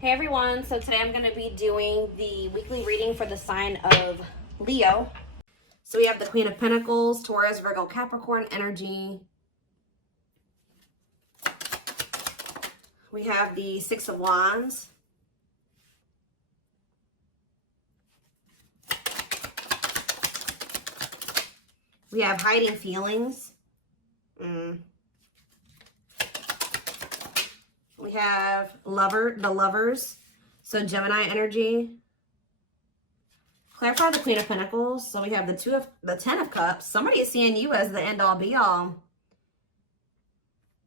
Hey everyone, so today I'm going to be doing the weekly reading for the sign of Leo. So we have the Queen of Pentacles, Taurus, Virgo, Capricorn energy. We have the Six of Wands. We have hiding feelings. We have the lovers. So Gemini energy. Clarify the Queen of Pentacles. So we have the Ten of Cups. Somebody is seeing you as the end all be all.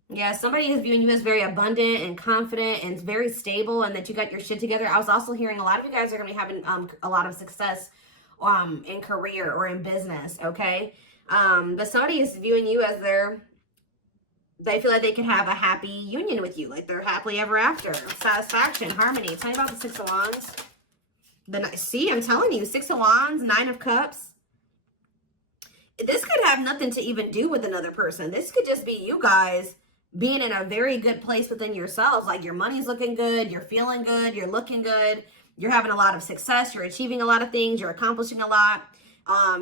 Yeah, somebody is viewing you as very abundant and confident and very stable, and that you got your shit together. I was also hearing a lot of you guys are going to be having a lot of success in career or in business, okay? But somebody is viewing you as they feel like they can have a happy union with you, like they're happily ever after, satisfaction, harmony. Tell me about the Six of Wands. See, I'm telling you, Six of Wands, Nine of Cups. This could have nothing to even do with another person. This could just be you guys being in a very good place within yourselves. Like your money's looking good, you're feeling good, you're looking good, you're having a lot of success, you're achieving a lot of things, you're accomplishing a lot.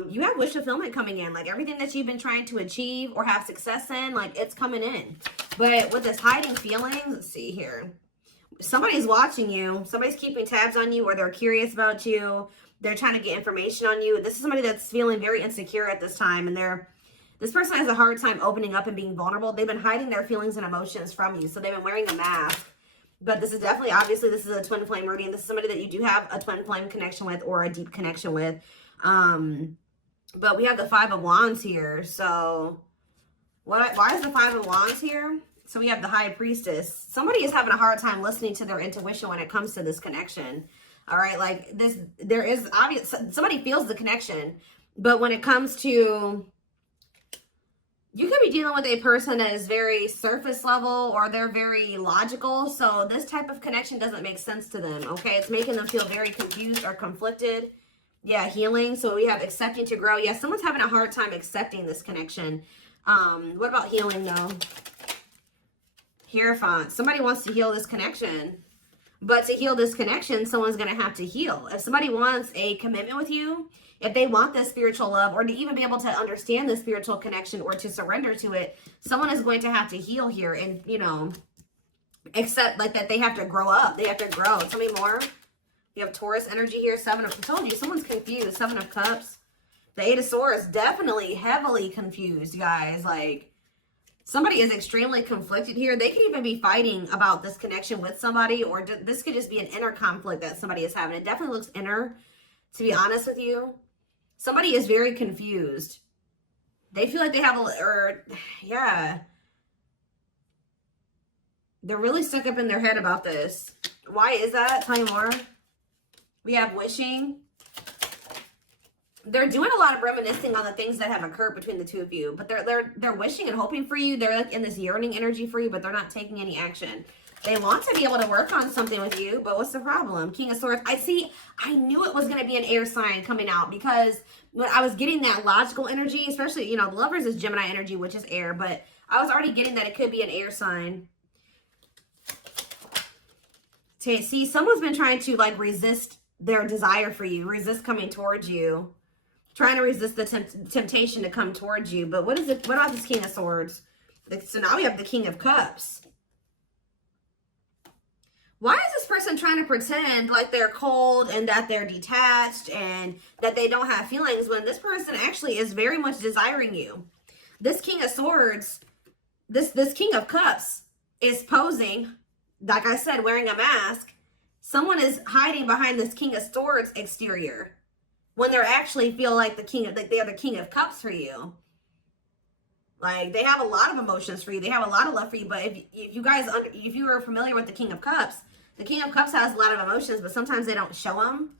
You have wish fulfillment coming in, like everything that you've been trying to achieve or have success in, like it's coming in. But with this hiding feelings, let's see here. Somebody's watching you. Somebody's keeping tabs on you, or they're curious about you. They're trying to get information on you. This is somebody that's feeling very insecure at this time, and this person has a hard time opening up and being vulnerable. They've been hiding their feelings and emotions from you, so they've been wearing a mask. But this is definitely, obviously, this is a twin flame reading. This is somebody that you do have a twin flame connection with or a deep connection with. But we have the Five of Wands here. So why is the Five of Wands here? So we have the High Priestess. Somebody is having a hard time listening to their intuition when it comes to this connection. All right, like this, there is obvious, somebody feels the connection, but when it comes to, you could be dealing with a person that is very surface level, or they're very logical. So this type of connection doesn't make sense to them. Okay, it's making them feel very confused or conflicted. Yeah, healing. So we have accepting to grow. Yeah, someone's having a hard time accepting this connection. What about healing though? Hierophant. Somebody wants to heal this connection. But to heal this connection, someone's going to have to heal. If somebody wants a commitment with you, if they want this spiritual love, or to even be able to understand the spiritual connection or to surrender to it, someone is going to have to heal here and, you know, accept like that they have to grow up. They have to grow. Tell me more. You have Taurus energy here. I told you, someone's confused. Seven of Cups. The Eight of Swords, definitely heavily confused, guys. Like, somebody is extremely conflicted here. They could even be fighting about this connection with somebody, or this could just be an inner conflict that somebody is having. It definitely looks inner, to be honest with you. Somebody is very confused. They feel like they have yeah. They're really stuck up in their head about this. Why is that? Tell me more. We have wishing. They're doing a lot of reminiscing on the things that have occurred between the two of you, but they're wishing and hoping for you. They're like in this yearning energy for you, but they're not taking any action. They want to be able to work on something with you, but what's the problem? King of Swords. I knew it was going to be an air sign coming out, because when I was getting that logical energy, especially, you know, the Lovers is Gemini energy, which is air, but I was already getting that it could be an air sign. See, someone's been trying to like resist their desire for you, resist coming towards you, trying to resist the temptation to come towards you. But what is it? What about this King of Swords? So now we have the King of Cups. Why is this person trying to pretend like they're cold and that they're detached and that they don't have feelings, when this person actually is very much desiring you? This King of Swords, this King of Cups is posing, like I said, wearing a mask. Someone is hiding behind this King of Swords exterior when they're actually feel like they are the King of Cups for you. Like, they have a lot of emotions for you. They have a lot of love for you. But if you are familiar with the King of Cups has a lot of emotions, but sometimes they don't show them.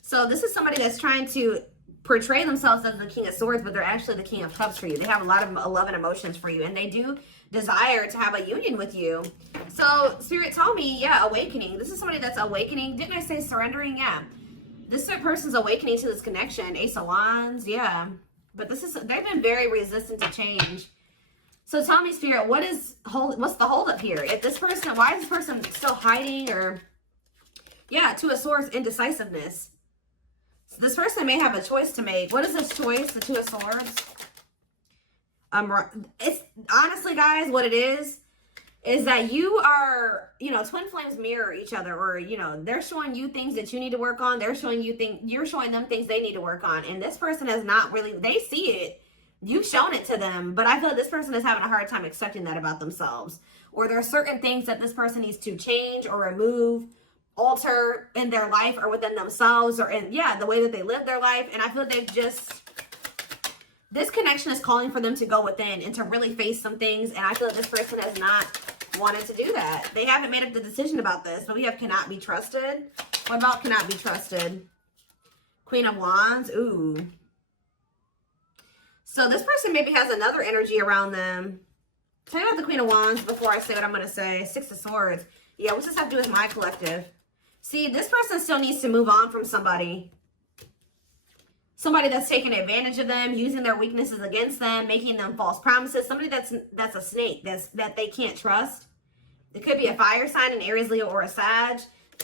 So this is somebody that's trying to portray themselves as the King of Swords, but they're actually the King of Cups for you. They have a lot of love and emotions for you, and they do desire to have a union with you. So Spirit told me, yeah, awakening. This is somebody that's awakening. Didn't I say surrendering? Yeah. This person's awakening to this connection. Ace of Wands, yeah. But they've been very resistant to change. So tell me, Spirit, what's the holdup here? If this person, why is this person still hiding, or Yeah, Two of Swords, indecisiveness. So this person may have a choice to make. What is this choice? The Two of Swords. It's honestly, guys, what it is that you are, you know, twin flames mirror each other, or, you know, they're showing you things that you need to work on. They're showing you you're showing them things they need to work on. And this person has not really, they see it. You've shown it to them, but I feel like this person is having a hard time accepting that about themselves. Or there are certain things that this person needs to change or remove, alter in their life or within themselves, or in, yeah, the way that they live their life. And I feel like this connection is calling for them to go within and to really face some things. And I feel like this person has not wanted to do that. They haven't made up the decision about this, but we have cannot be trusted. What about cannot be trusted? Queen of Wands. Ooh. So this person maybe has another energy around them. Tell me about the Queen of Wands before I say what I'm going to say. Six of Swords. Yeah, what's this have to do with my collective? See, this person still needs to move on from somebody. Somebody that's taking advantage of them, using their weaknesses against them, making them false promises. Somebody that's a snake, that they can't trust. It could be a fire sign, an Aries, Leo, or a Sag.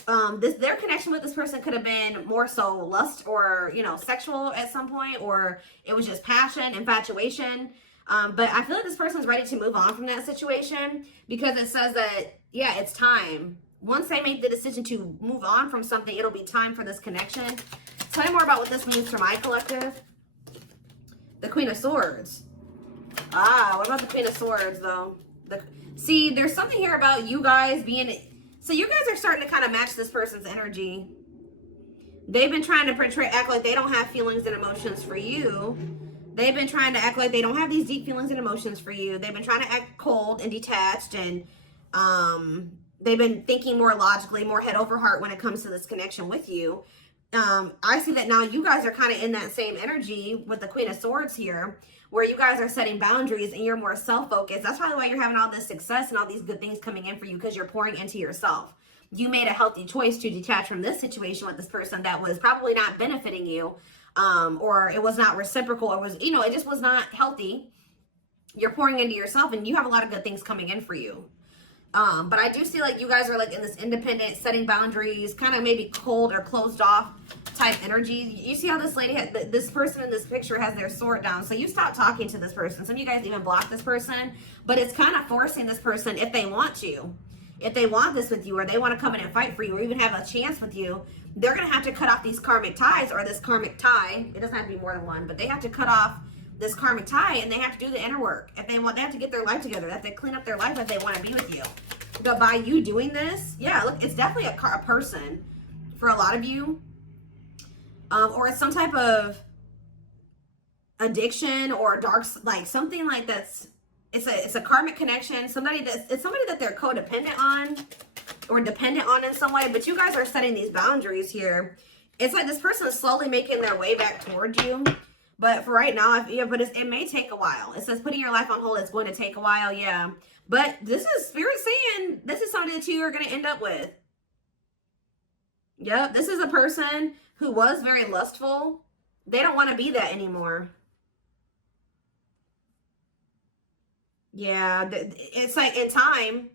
Their connection with this person could have been more so lust or, you know, sexual at some point, or it was just passion, infatuation. But I feel like this person's ready to move on from that situation, because it says that, yeah, it's time. Once they make the decision to move on from something, it'll be time for this connection. Tell me more about what this means for my collective. The Queen of Swords. Ah, what about the Queen of Swords, though? See, there's something here about you guys being... So you guys are starting to kind of match this person's energy. They've been trying to act like they don't have feelings and emotions for you. They've been trying to act like they don't have these deep feelings and emotions for you. They've been trying to act cold and detached, and they've been thinking more logically, more head over heart when it comes to this connection with you. I see that now you guys are kind of in that same energy with the Queen of Swords here, where you guys are setting boundaries and you're more self-focused. That's probably why you're having all this success and all these good things coming in for you, because you're pouring into yourself. You made a healthy choice to detach from this situation with this person that was probably not benefiting you, or it was not reciprocal, or was, you know, it just was not healthy. You're pouring into yourself and you have a lot of good things coming in for you. But I do see like you guys are like in this independent, setting boundaries, kind of maybe cold or closed off type energy. You see how this lady, this person in this picture has their sword down. So you stop talking to this person. Some of you guys even block this person, but it's kind of forcing this person, if they want to, if they want this with you, or they want to come in and fight for you, or even have a chance with you, they're going to have to cut off these karmic ties, or this karmic tie. It doesn't have to be more than one, but they have to cut off this karmic tie, and they have to do the inner work. If they want, they have to get their life together. They have to clean up their life if they want to be with you. But by you doing this, yeah, look, it's definitely a person for a lot of you. Or it's some type of addiction or dark, like something like that's, it's a karmic connection. It's somebody that they're codependent on or dependent on in some way. But you guys are setting these boundaries here. It's like this person is slowly making their way back towards you. But for right now, it may take a while. It says putting your life on hold, it's going to take a while, yeah. But this is Spirit saying this is somebody that you are going to end up with. Yep, this is a person who was very lustful. They don't want to be that anymore. Yeah, it's like in time,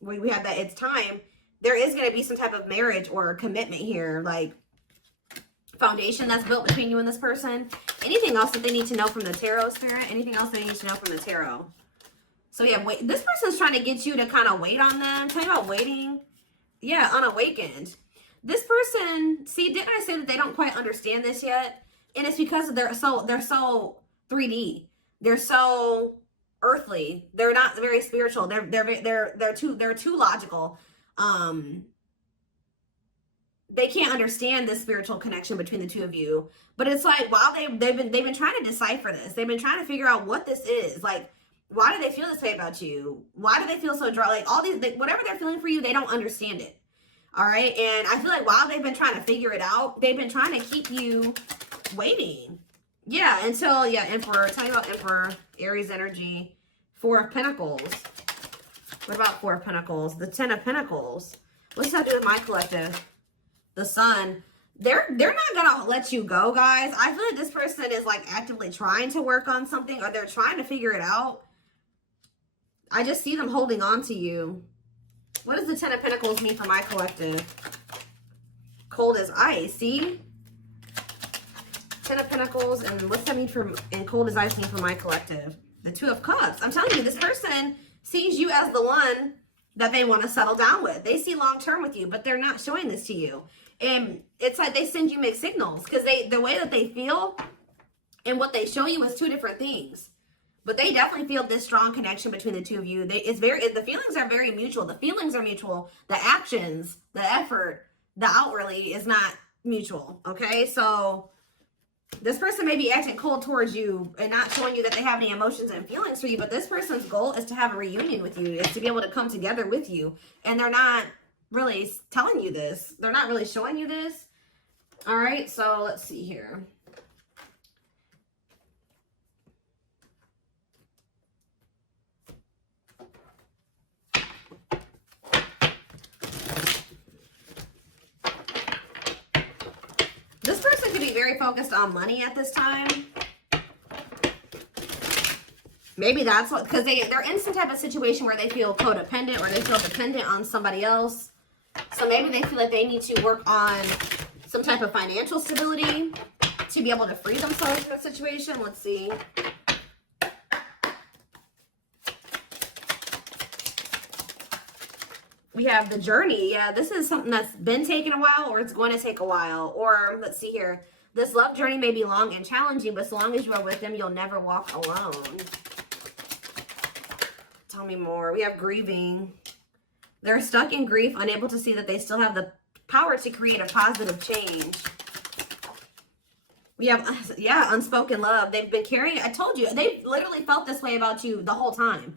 we have that it's time, there is going to be some type of marriage or commitment here, like foundation that's built between you and this person. Anything else that they need to know from the tarot, Spirit? Anything else they need to know from the tarot? So yeah, wait, this person's trying to get you to kind of wait on them. Tell you about waiting. Yeah, unawakened. This person, see, didn't I say that they don't quite understand this yet? And it's because they're so 3D. They're so earthly. They're not very spiritual. They're too logical. They can't understand this spiritual connection between the two of you. But it's like, wow, they've been trying to decipher this. They've been trying to figure out what this is. Like, why do they feel this way about you? Why do they feel so dry? Like all these, whatever they're feeling for you, they don't understand it. All right. And I feel like while they've been trying to figure it out, they've been trying to keep you waiting. Yeah. Until, yeah, Emperor. Tell me about Emperor, Aries energy, Four of Pentacles. What about Four of Pentacles? The Ten of Pentacles. What's that do with my collective? The Sun. They're not gonna let you go, guys. I feel like this person is like actively trying to work on something, or they're trying to figure it out. I just see them holding on to you. What does the Ten of Pentacles mean for my collective? cold as ice. See? Ten of Pentacles, and what's that mean for, and cold as ice mean for my collective? The Two of Cups. I'm telling you, this person sees you as the one that they want to settle down with. They see long-term with you, but they're not showing this to you. And it's like they send you mixed signals because the way that they feel and what they show you is two different things. But they definitely feel this strong connection between the two of you. The feelings are very mutual. The feelings are mutual. The actions, the effort, the outwardly is not mutual. Okay, so this person may be acting cold towards you and not showing you that they have any emotions and feelings for you, but this person's goal is to have a reunion with you, is to be able to come together with you. And they're not really telling you this. They're not really showing you this. All right, so let's see here. This person could be very focused on money at this time. Maybe that's what, because they're in some type of situation where they feel codependent or they feel dependent on somebody else. So maybe they feel like they need to work on some type of financial stability to be able to free themselves from the situation. Let's see. We have the journey. Yeah, this is something that's been taking a while, or it's going to take a while. Or let's see here. This love journey may be long and challenging, but as long as you are with them, you'll never walk alone. Tell me more. We have grieving. They're stuck in grief, unable to see that they still have the power to create a positive change. We have, yeah, unspoken love. They've been carrying, I told you, they've literally felt this way about you the whole time.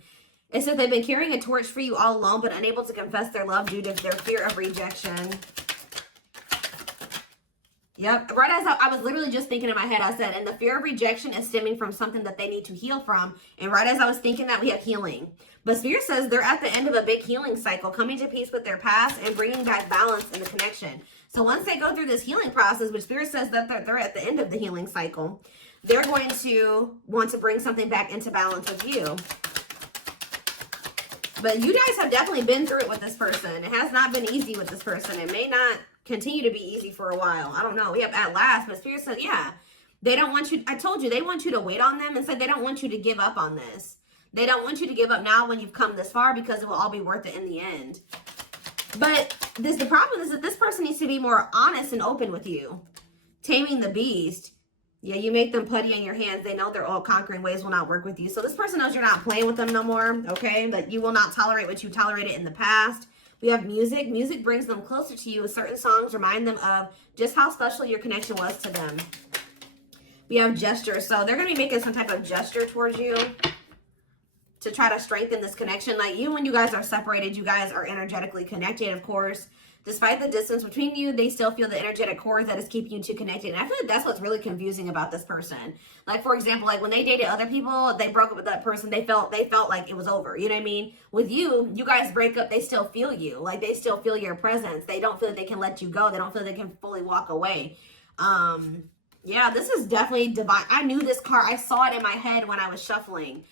It says they've been carrying a torch for you all alone, but unable to confess their love due to their fear of rejection. Yep. Right as I was literally just thinking in my head, I said, and the fear of rejection is stemming from something that they need to heal from. And right as I was thinking that, we have healing. But Spirit says they're at the end of a big healing cycle, coming to peace with their past and bringing back balance in the connection. So once they go through this healing process, which Spirit says that they're at the end of the healing cycle, they're going to want to bring something back into balance with you. But you guys have definitely been through it with this person. It has not been easy with this person. It may not continue to be easy for a while. I don't know. We have at last, but Spirit said, yeah, they don't want you. I told you, they want you to wait on them and said they don't want you to give up on this. They don't want you to give up now when you've come this far, because it will all be worth it in the end. But the problem is that this person needs to be more honest and open with you. Taming the beast. Yeah, you make them putty in your hands. They know their all conquering ways will not work with you. So this person knows you're not playing with them no more, okay? That you will not tolerate what you tolerated in the past. We have music. Music brings them closer to you. Certain songs remind them of just how special your connection was to them. We have gestures. So they're going to be making some type of gesture towards you to try to strengthen this connection. Like you, when you guys are separated, you guys are energetically connected, of course. Despite the distance between you, they still feel the energetic cord that is keeping you two connected. And I feel like that's what's really confusing about this person. Like, for example, like when they dated other people, they broke up with that person. They felt like it was over. You know what I mean? With you, you guys break up, they still feel you. Like, they still feel your presence. They don't feel that they can let you go. They don't feel they can fully walk away. Yeah, this is definitely divine. I knew this card. I saw it in my head when I was shuffling.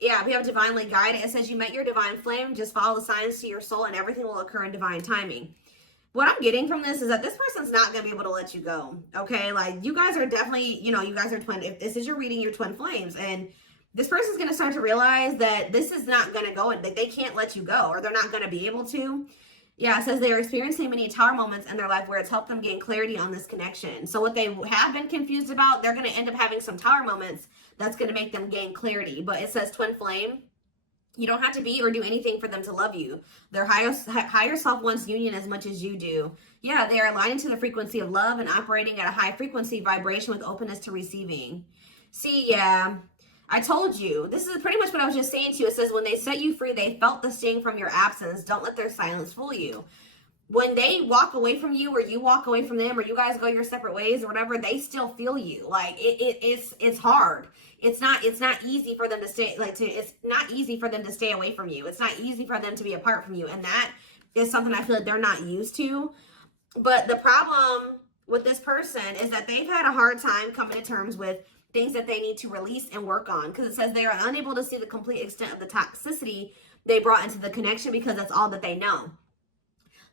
Yeah, we have divinely guided. It says you met your divine flame. Just follow the signs to your soul and everything will occur in divine timing. What I'm getting from this is that this person's not going to be able to let you go. Okay. Like you guys are definitely, you know, you guys are twin. If this is your reading, your twin flames, and this person's going to start to realize that this is not going to go and that they can't let you go, or they're not going to be able to. Yeah, it says they are experiencing many tower moments in their life where it's helped them gain clarity on this connection. So what they have been confused about, they're going to end up having some tower moments that's going to make them gain clarity. But it says twin flame. You don't have to be or do anything for them to love you. Their higher self wants union as much as you do. Yeah, they are aligning to the frequency of love and operating at a high frequency vibration with openness to receiving. See, yeah, I told you. This is pretty much what I was just saying to you. It says when they set you free, they felt the sting from your absence. Don't let their silence fool you. When they walk away from you, or you walk away from them, or you guys go your separate ways or whatever, they still feel you. Like it's hard. It's not easy for them to stay, it's not easy for them to stay away from you. It's not easy for them to be apart from you. And that is something I feel like they're not used to. But the problem with this person is that they've had a hard time coming to terms with things that they need to release and work on. Because it says they are unable to see the complete extent of the toxicity they brought into the connection because that's all that they know.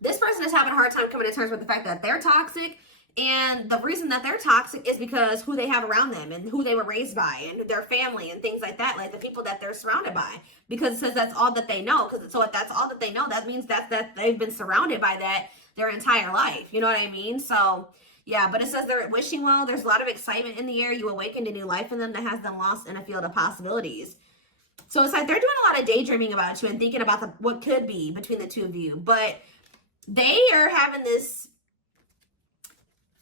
This person is having a hard time coming to terms with the fact that they're toxic. And the reason that they're toxic is because who they have around them and who they were raised by and their family and things like that, like the people that they're surrounded by. Because it says that's all that they know. So if that's all that they know, that means that they've been surrounded by that their entire life. You know what I mean? So yeah, but it says they're wishing well. There's a lot of excitement in the air. You awakened a new life in them that has them lost in a field of possibilities. So it's like they're doing a lot of daydreaming about you and thinking about what could be between the two of you. But they are having this,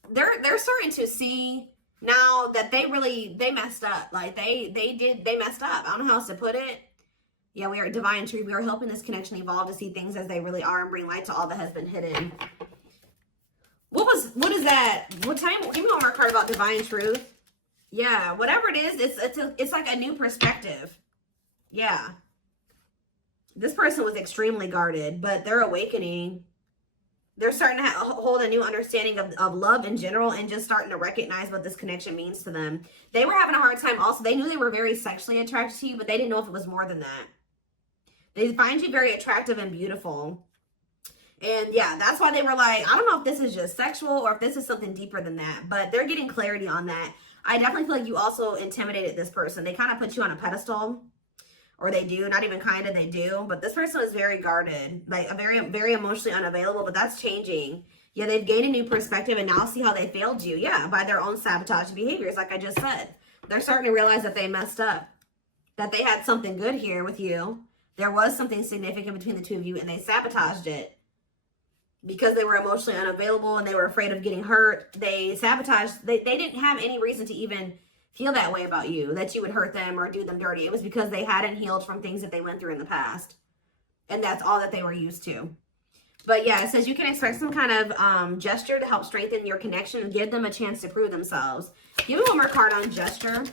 they're starting to see now that they messed up. Like they messed up. I don't know how else to put it. Yeah, we are divine truth. We are helping this connection evolve to see things as they really are and bring light to all that has been hidden. What is that? What time? Give me one more card about divine truth. Yeah, whatever it is, it's like a new perspective. Yeah. This person was extremely guarded, but they're awakening. They're starting to hold a new understanding of love in general and just starting to recognize what this connection means to them. They were having a hard time also. They knew they were very sexually attracted to you, but they didn't know if it was more than that. They find you very attractive and beautiful. And yeah, that's why they were like, I don't know if this is just sexual or if this is something deeper than that, but they're getting clarity on that. I definitely feel like you also intimidated this person. They kind of put you on a pedestal. Or they do, not even kind of, they do. But this person is very guarded, like very emotionally unavailable, but that's changing. Yeah, they've gained a new perspective and now see how they failed you. Yeah, by their own sabotage behaviors, like I just said. They're starting to realize that they messed up, that they had something good here with you. There was something significant between the two of you and they sabotaged it. Because they were emotionally unavailable and they were afraid of getting hurt, they sabotaged. They didn't have any reason to even feel that way about you, that you would hurt them or do them dirty. It was because they hadn't healed from things that they went through in the past. And that's all that they were used to. But yeah, it says you can expect some kind of gesture to help strengthen your connection and give them a chance to prove themselves. Give me one more card on gesture.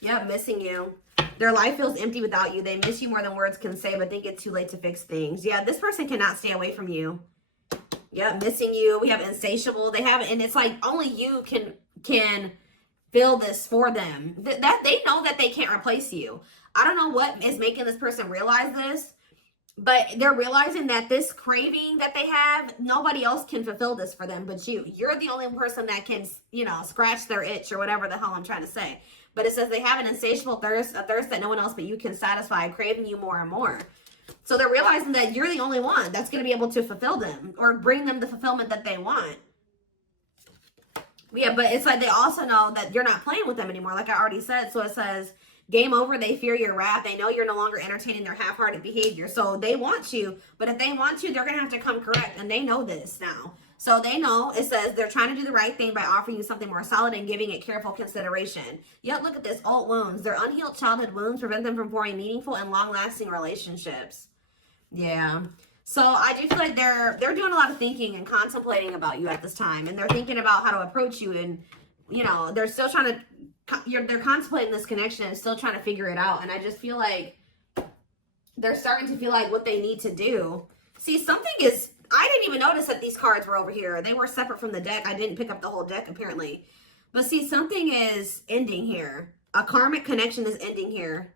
Yep, missing you. Their life feels empty without you. They miss you more than words can say, but think it's too late to fix things. Yeah, this person cannot stay away from you. Yep, missing you. We have insatiable. They have, and it's like only you can feel this for them. That they know that they can't replace you. I don't know what is making this person realize this, but they're realizing that this craving that they have, nobody else can fulfill this for them but you. You're the only person that can, you know, scratch their itch or whatever the hell I'm trying to say. But it says they have an insatiable thirst, a thirst that no one else but you can satisfy, craving you more and more. So they're realizing that you're the only one that's going to be able to fulfill them or bring them the fulfillment that they want. Yeah, but it's like they also know that you're not playing with them anymore, like I already said. So it says, game over, they fear your wrath. They know you're no longer entertaining their half-hearted behavior. So they want you, but if they want you, they're going to have to come correct. And they know this now. So they know, it says, they're trying to do the right thing by offering you something more solid and giving it careful consideration. Yet look at this, old wounds. Their unhealed childhood wounds prevent them from forming meaningful and long-lasting relationships. Yeah. So I do feel like they're doing a lot of thinking and contemplating about you at this time. And they're thinking about how to approach you. And, you know, they're still trying to, they're contemplating this connection and still trying to figure it out. And I just feel like they're starting to feel like what they need to do. See, something is, I didn't even notice that these cards were over here. They were separate from the deck. I didn't pick up the whole deck apparently. But see, something is ending here. A karmic connection is ending here.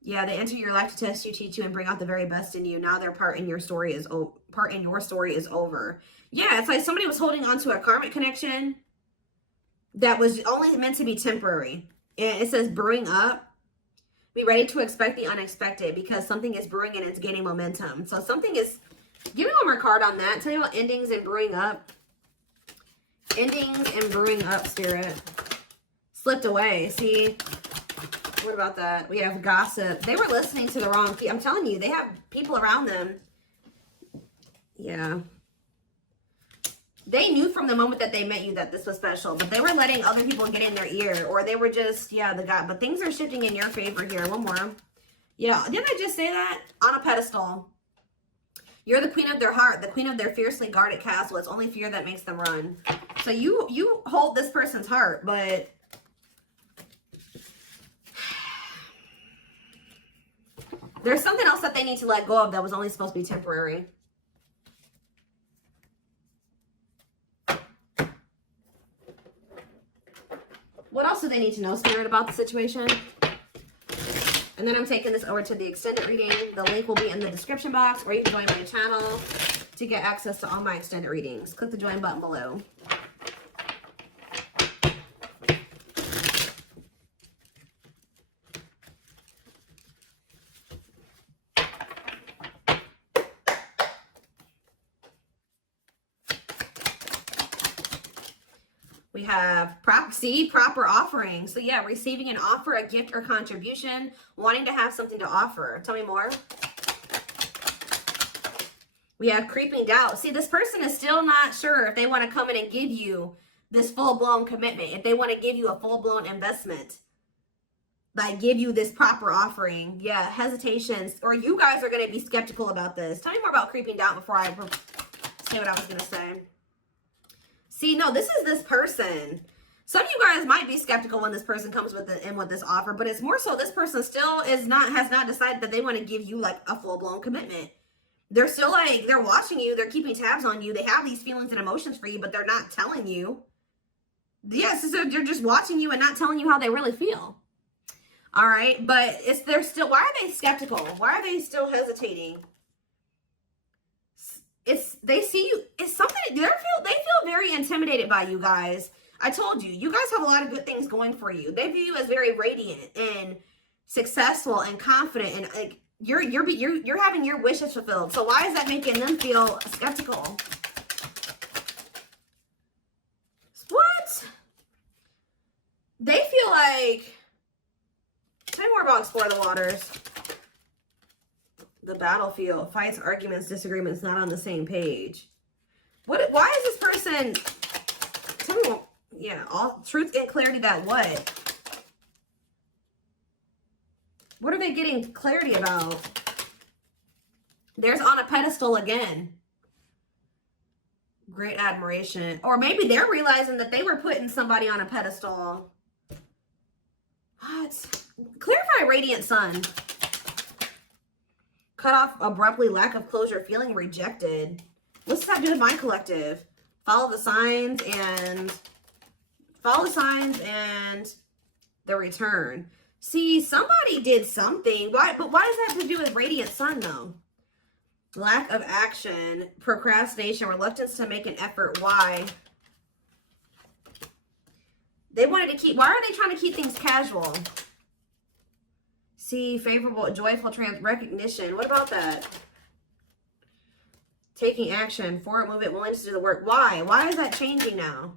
Yeah, they enter your life to test you, teach you, and bring out the very best in you. Now their part in your story is over. Yeah, it's like somebody was holding on to a karmic connection that was only meant to be temporary. And it says brewing up. Be ready to expect the unexpected because something is brewing and it's gaining momentum. So something is, give me one more card on that. Tell me about endings and brewing up. Endings and brewing up, Spirit. Slipped away, see? What about that? We have gossip. They were listening to the wrong people. I'm telling you, they have people around them. Yeah. They knew from the moment that they met you that this was special, but they were letting other people get in their ear, or they were just, yeah, the guy. But things are shifting in your favor here. One more. Yeah, didn't I just say that? On a pedestal. You're the queen of their heart, the queen of their fiercely guarded castle. It's only fear that makes them run. So you hold this person's heart, but there's something else that they need to let go of that was only supposed to be temporary. What else do they need to know, Spirit, about the situation? And then I'm taking this over to the extended reading. The link will be in the description box, or you can join my channel to get access to all my extended readings. Click the join button below. We have proper offering. So yeah, receiving an offer, a gift, or contribution, wanting to have something to offer. Tell me more. We have creeping doubt. See, this person is still not sure if they want to come in and give you this full-blown commitment, if they want to give you a full-blown investment, like give you this proper offering. Yeah, hesitations, or you guys are going to be skeptical about this. Tell me more about creeping doubt before I say what I was going to say. See, no, this is this person. Some of you guys might be skeptical when this person comes with this offer, but it's more so this person still has not decided that they want to give you like a full-blown commitment. They're still like, they're watching you, they're keeping tabs on you, they have these feelings and emotions for you, but they're not telling you. Yes, so they're just watching you and not telling you how they really feel. All right, but they're still, why are they skeptical? Why are they still hesitating? They see you, it's something, they feel very intimidated by you guys. I told you, you guys have a lot of good things going for you. They view you as very radiant and successful and confident, and like you're having your wishes fulfilled. So why is that making them feel skeptical? What? They feel like, tell me more about Explore the Waters. The battlefield, fights, arguments, disagreements, not on the same page. Why is this person, tell me more, yeah, all truth and clarity that what? What are they getting clarity about? There's on a pedestal again. Great admiration. Or maybe they're realizing that they were putting somebody on a pedestal. What? Clarify radiant sun. Cut off abruptly, lack of closure, feeling rejected. What's that do with my collective? Follow the signs and the return. See, somebody did something. But why does that have to do with radiant sun though? Lack of action, procrastination, reluctance to make an effort. Why? They wanted to keep, why are they trying to keep things casual? See, favorable, joyful, recognition. What about that? Taking action, forward movement, willingness to do the work. Why? Why is that changing now?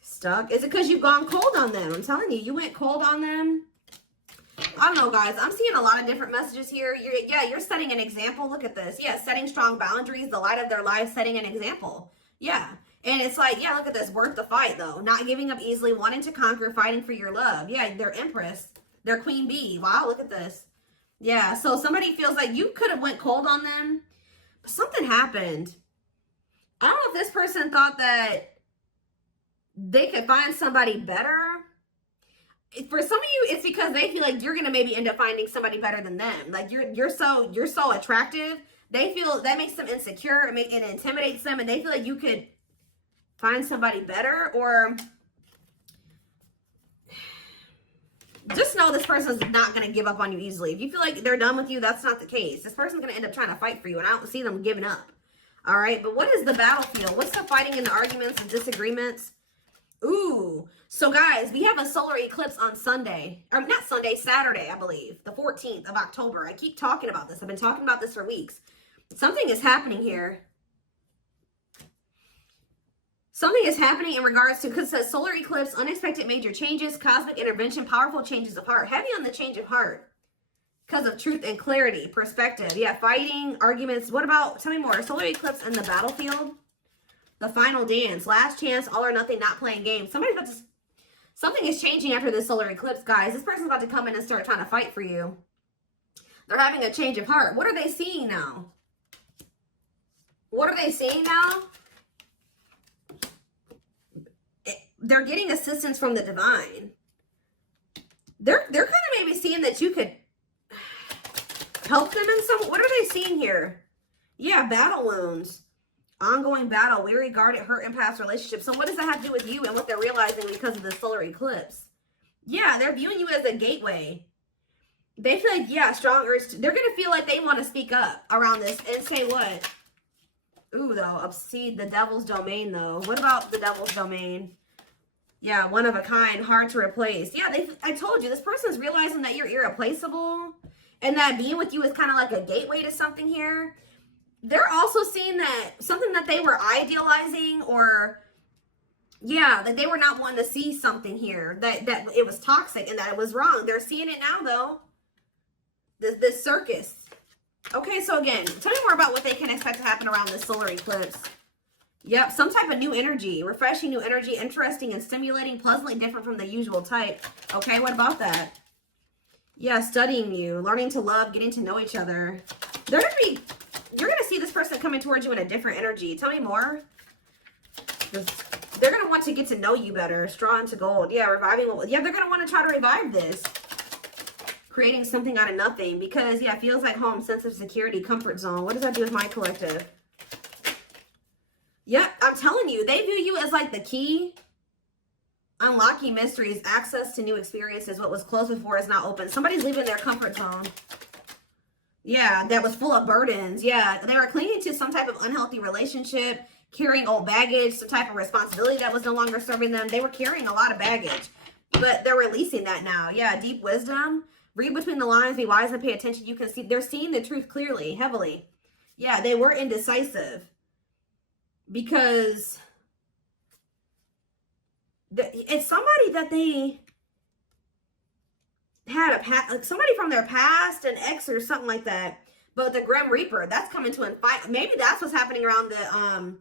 Stuck? Is it because you've gone cold on them? I'm telling you, you went cold on them. I don't know, guys. I'm seeing a lot of different messages here. You're setting an example. Look at this. Yeah, setting strong boundaries, the light of their life, setting an example. Yeah. And it's like, yeah, look at this. Worth the fight, though. Not giving up easily, wanting to conquer, fighting for your love. Yeah, they're Empress. They're Queen Bee. Wow, look at this. Yeah, so somebody feels like you could have went cold on them, but something happened. I don't know if this person thought that they could find somebody better. For some of you, it's because they feel like you're going to maybe end up finding somebody better than them. Like you're so attractive. They feel that makes them insecure and it intimidates them, and they feel like you could find somebody better. Or just know this person's not going to give up on you easily. If you feel like they're done with you, that's not the case. This person's going to end up trying to fight for you, and I don't see them giving up. All right, but what is the battlefield? What's the fighting and the arguments and disagreements? Ooh, so guys, we have a solar eclipse on Sunday. Or not Sunday, Saturday, I believe. The 14th of October. I keep talking about this. I've been talking about this for weeks. Something is happening here. Something is happening in regards to, because it says solar eclipse, unexpected major changes, cosmic intervention, powerful changes of heart. Heavy on the change of heart. Because of truth and clarity, perspective. Yeah, fighting, arguments. What about, tell me more. Solar eclipse and the battlefield. The final dance. Last chance, all or nothing, not playing games. Something is changing after this solar eclipse, guys. This person's about to come in and start trying to fight for you. They're having a change of heart. What are they seeing now? What are they seeing now? They're getting assistance from the divine. They're kind of maybe seeing that you could help them in some. What are they seeing here? Yeah, battle wounds. Ongoing battle, weary, guarded, hurt, in past relationships. So what does that have to do with you and what they're realizing because of the solar eclipse? Yeah, they're viewing you as a gateway. They feel like, yeah, strong urge. They're going to feel like they want to speak up around this and say what? Ooh, though, see, the devil's domain, though. What about the devil's domain? Yeah, one of a kind, hard to replace. Yeah, I told you, this person's realizing that you're irreplaceable and that being with you is kind of like a gateway to something here. They're also seeing that something that they were idealizing, or yeah, that they were not wanting to see something here, that it was toxic and that it was wrong. They're seeing it now, though. This circus. Okay, so again, tell me more about what they can expect to happen around this solar eclipse. Yep, some type of new energy, refreshing new energy, interesting and stimulating, pleasantly different from the usual type. Okay, what about that? Yeah, studying you, learning to love, getting to know each other. You're gonna see this person coming towards you in a different energy. Tell me more. They're gonna want to get to know you better. Straw into gold. Yeah, reviving. Yeah, they're gonna want to try to revive this. Creating something out of nothing, because yeah, it feels like home, sense of security, comfort zone. What does that do with my collective? Yep, I'm telling you, they view you as like the key. Unlocking mysteries, access to new experiences. What was closed before is now open. Somebody's leaving their comfort zone. Yeah, that was full of burdens. Yeah, they were clinging to some type of unhealthy relationship, carrying old baggage, some type of responsibility that was no longer serving them. They were carrying a lot of baggage, but they're releasing that now. Yeah, deep wisdom. Read between the lines, be wise and pay attention. You can see they're seeing the truth clearly, heavily. Yeah, they were indecisive because it's somebody that they had like somebody from their past, an ex or something like that. But the Grim Reaper, that's coming to an fight. Maybe that's what's happening around the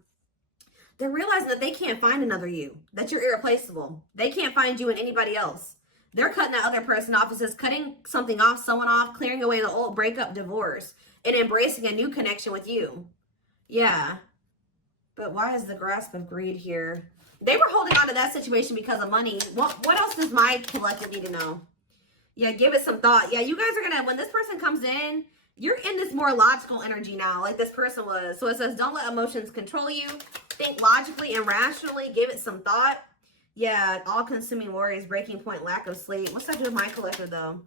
they're realizing that they can't find another you, that you're irreplaceable. They can't find you in anybody else. They're cutting that other person off. It says cutting something off, someone off, clearing away the old breakup, divorce, and embracing a new connection with you. Yeah. But why is the grasp of greed here? They were holding on to that situation because of money. What else does my collective need to know? Yeah, give it some thought. Yeah, you guys are going to, when this person comes in, you're in this more logical energy now, like this person was. So it says, don't let emotions control you. Think logically and rationally. Give it some thought. Yeah, all-consuming worries, breaking point, lack of sleep. What's that do with my collective, though?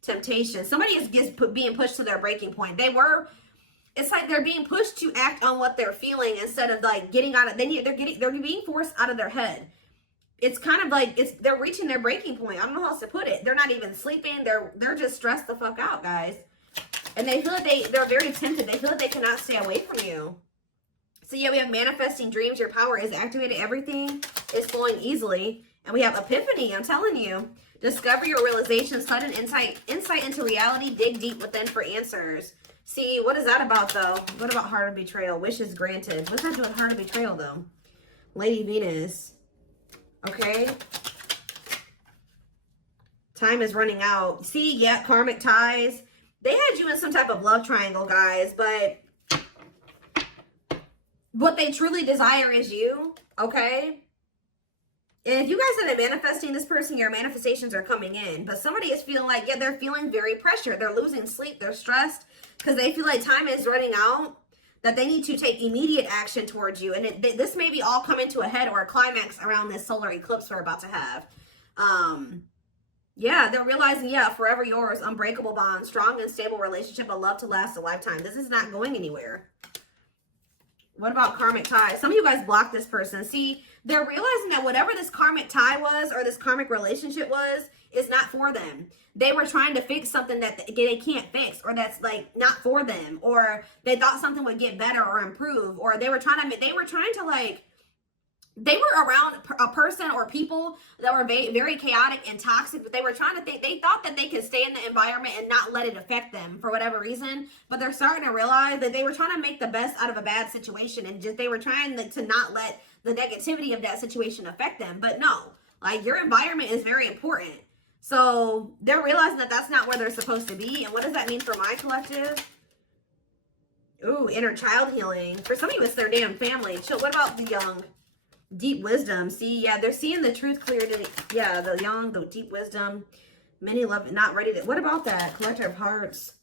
Temptation. Somebody is being pushed to their breaking point. It's like they're being pushed to act on what they're feeling instead of like getting out of. They're being forced out of their head. It's kind of like they're reaching their breaking point. I don't know how else to put it. They're not even sleeping. They're just stressed the fuck out, guys. And they feel like they're very tempted. They feel like they cannot stay away from you. So yeah, we have manifesting dreams. Your power is activated. Everything is flowing easily. And we have epiphany. I'm telling you. Discover your realization. Sudden insight into reality. Dig deep within for answers. See, what is that about, though? What about heart of betrayal? Wishes granted. What's that doing with heart of betrayal, though? Lady Venus. Okay. Time is running out. See, yeah, karmic ties. They had you in some type of love triangle, guys, but what they truly desire is you, okay? And if you guys end up manifesting this person, your manifestations are coming in. But somebody is feeling like, yeah, they're feeling very pressured. They're losing sleep. They're stressed because they feel like time is running out, that they need to take immediate action towards you. And this may be all coming to a head or a climax around this solar eclipse we're about to have. Yeah, they're realizing, yeah, forever yours, unbreakable bond, strong and stable relationship, a love to last a lifetime. This is not going anywhere. What about karmic ties? Some of you guys blocked this person. See, they're realizing that whatever this karmic tie was or this karmic relationship was is not for them. They were trying to fix something that they can't fix, or that's like not for them, or they thought something would get better or improve, or they were trying to like, they were around a person or people that were very chaotic and toxic, but they were trying to think, they thought that they could stay in the environment and not let it affect them for whatever reason. But they're starting to realize that they were trying to make the best out of a bad situation, and just they were trying to not let the negativity of that situation affect them. But no, like, your environment is very important. So they're realizing that that's not where they're supposed to be. And what does that mean for my collective? Ooh, inner child healing. For some of you, it's their damn family. What about the young? Deep wisdom. See, yeah, they're seeing the truth clearly. Yeah, the young, the deep wisdom. Many love, not ready to. What about that? Collector of hearts.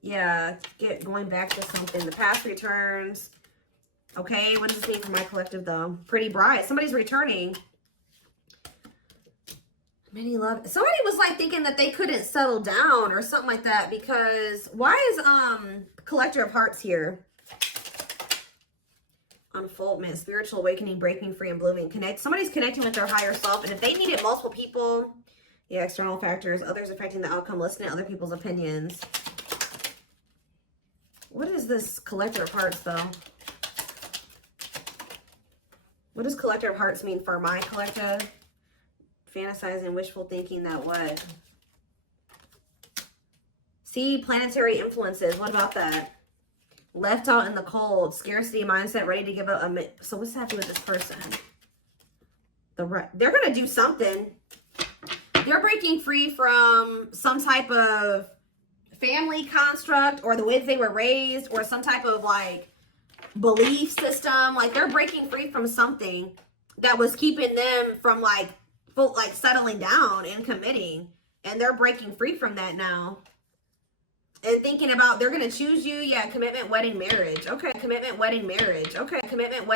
Yeah, going back to something. The past returns. Okay, what does this mean for my collective, though? Pretty bright. Somebody's returning. Many love. Somebody was like thinking that they couldn't settle down or something like that, because why is Collector of Hearts here? Unfoldment, spiritual awakening, breaking free and blooming. Somebody's connecting with their higher self, and if they needed multiple people, yeah, external factors, others affecting the outcome, listening to other people's opinions. What is this Collector of Hearts though? What does Collector of Hearts mean for my collective? Fantasizing, wishful thinking, that what? See, planetary influences. What about that? Left out in the cold, scarcity mindset, ready to give up. So what's happening with this person? They're going to do something. They're breaking free from some type of family construct, or the way that they were raised, or some type of like belief system. Like they're breaking free from something that was keeping them from like settling down and committing, and they're breaking free from that now and thinking about they're going to choose you. Yeah, commitment, wedding, marriage. Okay, commitment, wedding, marriage. Okay, commitment, wedding.